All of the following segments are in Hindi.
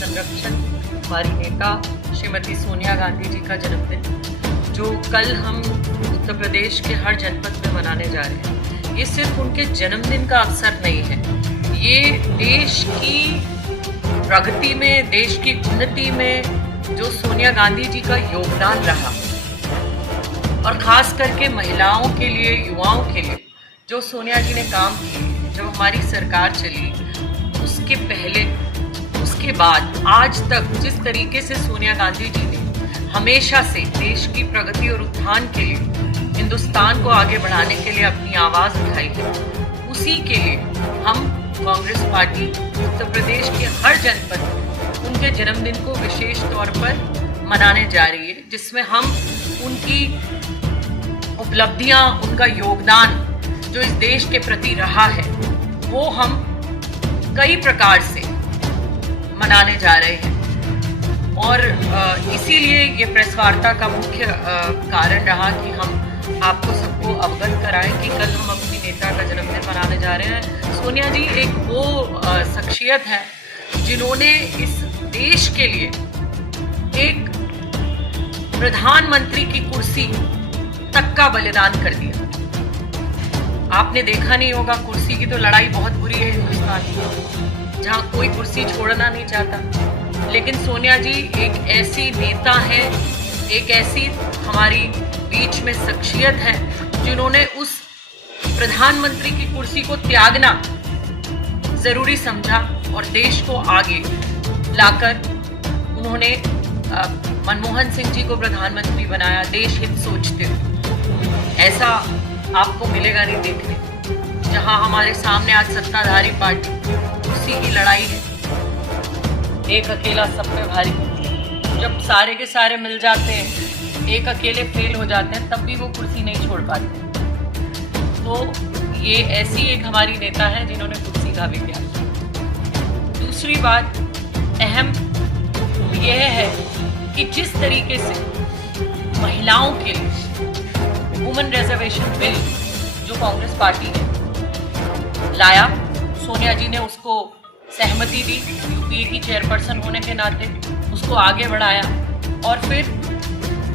संरक्षण हमारी नेता श्रीमती सोनिया गांधी जी का जन्मदिन, जो कल हम उत्तर प्रदेश के हर जनपद में मनाने जा रहे हैं, ये सिर्फ उनके जन्मदिन का अवसर नहीं है, ये देश की प्रगति में, देश की उन्नति में जो सोनिया गांधी जी का योगदान रहा, और ख़ास करके महिलाओं के लिए, युवाओं के लिए जो सोनिया जी ने काम किए, जब हमारी सरकार चली उसके पहले, उसके बाद आज तक जिस तरीके से सोनिया गांधी जी ने हमेशा से देश की प्रगति और उत्थान के लिए, हिंदुस्तान को आगे बढ़ाने के लिए अपनी आवाज़ उठाई है, उसी के लिए हम कांग्रेस पार्टी उत्तर प्रदेश के हर जनपद में उनके जन्मदिन को विशेष तौर पर मनाने जा रही है, जिसमें हम उनकी उपलब्धियां, उनका योगदान जो इस देश के प्रति रहा है, वो हम कई प्रकार से मनाने जा रहे हैं। और इसीलिए ये प्रेस वार्ता का मुख्य कारण रहा कि हम आपको सबको अवगत कराएं कि कल हम अपनी नेता का जन्मदिन मनाने जा रहे हैं। सोनिया जी एक वो शख्सियत है जिन्होंने इस देश के लिए एक प्रधानमंत्री की कुर्सी तक का बलिदान कर दिया। आपने देखा नहीं होगा, कुर्सी की तो लड़ाई बहुत बुरी है हिंदुस्तान की, जहाँ कोई कुर्सी छोड़ना नहीं चाहता, लेकिन सोनिया जी एक ऐसी नेता है, एक ऐसी हमारी बीच में शख्सियत है जिन्होंने उस प्रधानमंत्री की कुर्सी को त्यागना जरूरी समझा और देश को आगे लाकर उन्होंने मनमोहन सिंह जी को प्रधानमंत्री बनाया, देश हित सोचते हुए। ऐसा आपको मिलेगा नहीं देखने, जहां हमारे सामने आज सत्ताधारी पार्टी कुर्सी की लड़ाई है, एक अकेला सब पे भारी। जब सारे के सारे मिल जाते हैं, एक अकेले फेल हो जाते हैं, तब भी वो कुर्सी नहीं छोड़ पाते। तो ये ऐसी एक हमारी नेता है जिन्होंने कुर्सी का भी त्याग किया। दूसरी बात अहम यह है कि जिस तरीके से महिलाओं के लिए वुमेन रिजर्वेशन बिल जो कांग्रेस पार्टी ने लाया, सोनिया जी ने उसको सहमति दी, यूपीए की चेयरपर्सन होने के नाते उसको आगे बढ़ाया और फिर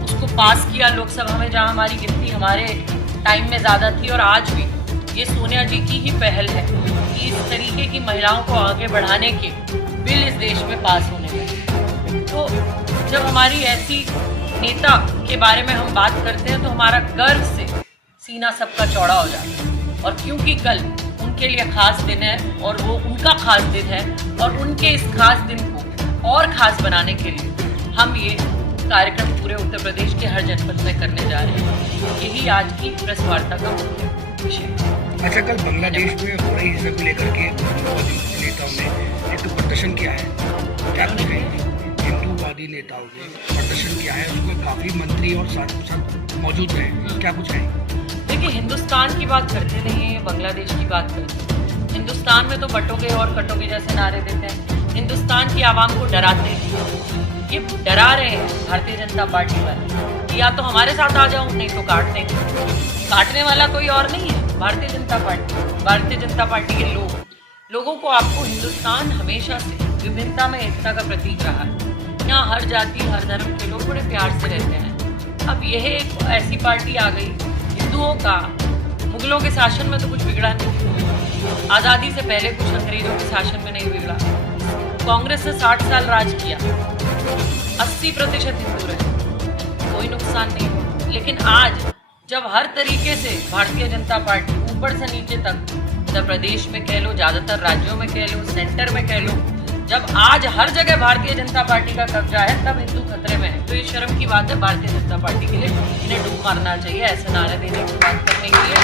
उसको पास किया लोकसभा में, जहां हमारी गिनती हमारे टाइम में ज़्यादा थी। और आज भी ये सोनिया जी की ही पहल है कि इस तरीके की महिलाओं को आगे बढ़ाने के बिल इस देश में पास होने लगे। तो जब हमारी ऐसी नेता के बारे में हम बात करते हैं तो हमारा गर्व से सीना सबका चौड़ा हो जाता है। और क्योंकि कल उनके लिए खास दिन है और वो उनका खास दिन है, और उनके इस खास दिन को और खास बनाने के लिए हम ये कार्यक्रम पूरे उत्तर प्रदेश के हर जनपद में करने जा रहे हैं। यही आज की प्रेस वार्ता का मुख्य विषय। अच्छा, कल बांग्लादेश में हो रही हिंसा को लेकर के नेताओं ने एक तो प्रदर्शन किया है, क्या कुछ है? हिंदूवादी नेताओं ने प्रदर्शन किया है, उसमें काफी मंत्री और सांसद मौजूद हैं, क्या कुछ है? देखिए, हिंदुस्तान की बात करते नहीं है, बांग्लादेश की बात करते हैं। हिंदुस्तान में तो बटोगे और कटोगे जैसे नारे देते हैं, हिंदुस्तान की आवाम को डराते हैं। ये डरा रहे हैं भारतीय जनता पार्टी वाले कि या तो हमारे साथ आ जाओ, नहीं तो काट देंगे। काटने वाला कोई और नहीं है, भारतीय जनता पार्टी। भारतीय जनता पार्टी के लोगों को, आपको हिंदुस्तान हमेशा से विभिन्नता में एकता का प्रतीक रहा है। यहाँ हर जाति, हर धर्म के लोग बड़े प्यार से रहते हैं। अब यह एक ऐसी पार्टी आ गई, हिंदुओं का मुगलों के शासन में तो कुछ बिगड़ा नहीं, आज़ादी से पहले कुछ अंग्रेजों के शासन में नहीं बिगड़ा। कांग्रेस ने 60 साल राज किया, 80% हिंदू रहे, कोई नुकसान नहीं। लेकिन आज जब हर तरीके से भारतीय जनता पार्टी ऊपर से नीचे तक, उत्तर प्रदेश में कह लो, ज़्यादातर राज्यों में कह लो, सेंटर में कह लो, जब आज हर जगह भारतीय जनता पार्टी का कब्जा है, तब हिंदू खतरे में है। तो ये शर्म की बात है भारतीय जनता पार्टी के लिए, इन्हें डूब मारना चाहिए ऐसे नारे देने की बात करने के लिए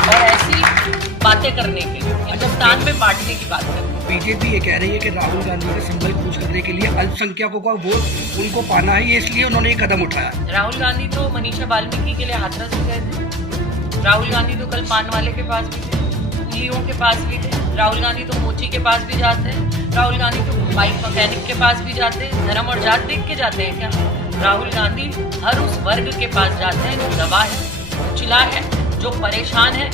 और ऐसी बातें करने के लिए, हिंदुस्तान में बांटने की बात करने। बीजेपी ये कह रही है कि राहुल गांधी का संबल कूच करने के लिए अल्पसंख्यकों का वोट उनको पाना है, इसलिए उन्होंने ये कदम उठाया। राहुल गांधी तो मनीषा वाल्मीकि के लिए हाथरस भी गए थे, राहुल गांधी तो कल पान वाले के पास भी थे, कुलियों के पास भी थे, राहुल गांधी तो मोची के पास भी जाते हैं, राहुल गांधी तो बाइक मैकेनिक के पास भी जाते हैं। धर्म और जात देख के जाते हैं क्या? राहुल गांधी हर उस वर्ग के पास जाते हैं जो दबा है, कुचला है, जो परेशान है,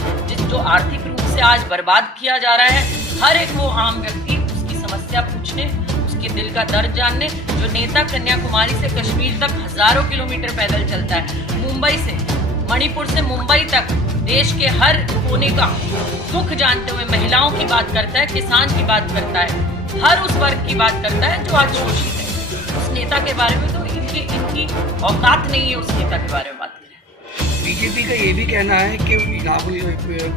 जो आर्थिक रूप उसे आज बर्बाद किया जा रहा है। हर एक वो आम व्यक्ति उसकी समस्या पूछने, उसके दिल का दर्द जानने, जो नेता कन्याकुमारी से कश्मीर तक हजारों किलोमीटर पैदल चलता है, मुंबई से, मणिपुर से मुंबई तक देश के हर कोने का दुख जानते हुए महिलाओं की बात करता है, किसान की बात करता है, हर उस वर्ग की बात करता है जो आज शोषित है। उस नेता के बारे में तो इनकी औकात नहीं है उस नेता के बारे में बात करें। बीजेपी का ये भी कहना है कि राहुल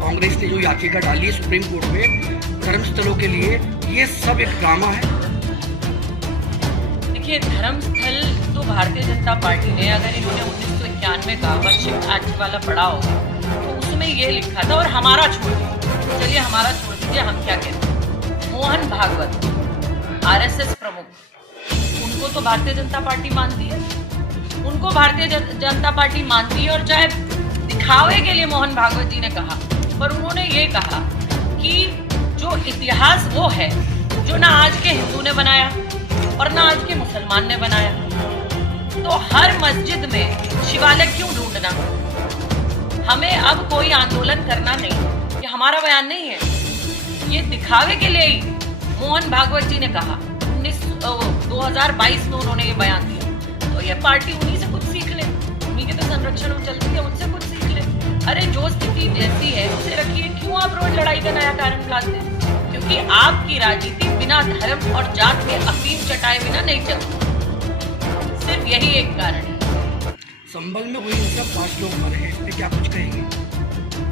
कांग्रेस ने जो याचिका डाली है सुप्रीम कोर्ट में धर्मस्थलों के लिए, ये सब एक ड्रामा है। देखिए, धर्मस्थल तो भारतीय जनता पार्टी ने, अगर इन्होंने 1991 का वर्षिप एक्ट वाला पढ़ा होगा तो उसमें ये लिखा था, और हमारा छोड़ दीजिए, चलिए हमारा छोड़ दीजिए, हम क्या कहते हैं, मोहन भागवत आरएसएस प्रमुख, उनको तो भारतीय जनता पार्टी मानती है, उनको भारतीय जनता पार्टी मानती है, और चाहे दिखावे के लिए मोहन भागवत जी ने कहा, पर उन्होंने ये कहा कि जो इतिहास वो है जो ना आज के हिंदू ने बनाया और ना आज के मुसलमान ने बनाया, तो हर मस्जिद में शिवालय क्यों ढूंढना? हमें अब कोई आंदोलन करना नहीं, ये हमारा बयान नहीं है, ये दिखावे के लिए ही मोहन भागवत जी ने कहा। 2022 में उन्होंने ये बयान दिया, तो ये पार्टी उन्हीं से कुछ सीख ले, उन्हीं के तो संरक्षण में चलती है, उनसे कुछ सीख ले। अरे जो स्थिति जैसी है उसे रखिए, क्यों आप रोज लड़ाई का नया कारण लाते हैं? क्योंकि आपकी राजनीति बिना धर्म और जात के अफीम चटाए बिना नहीं चलती, सिर्फ यही एक कारण है। संभल में हुई हिंसा 5 लोग मरे हैं, इस पे क्या कुछ कहेंगे?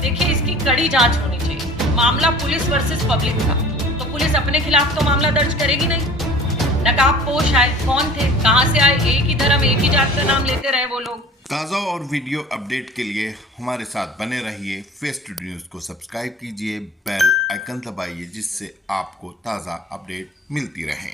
देखिए, इसकी कड़ी जांच होनी चाहिए। मामला पुलिस वर्सेस पब्लिक था, तो पुलिस अपने खिलाफ तो मामला दर्ज करेगी नहीं। नकाबपोश आए, कौन थे, कहां से आए, एक ही धर्म एक ही जात का नाम लेते रहे वो लोग। ताज़ा और वीडियो अपडेट के लिए हमारे साथ बने रहिए। फेस टू न्यूज़ को सब्सक्राइब कीजिए, बेल आइकन दबाइए, जिससे आपको ताज़ा अपडेट मिलती रहे।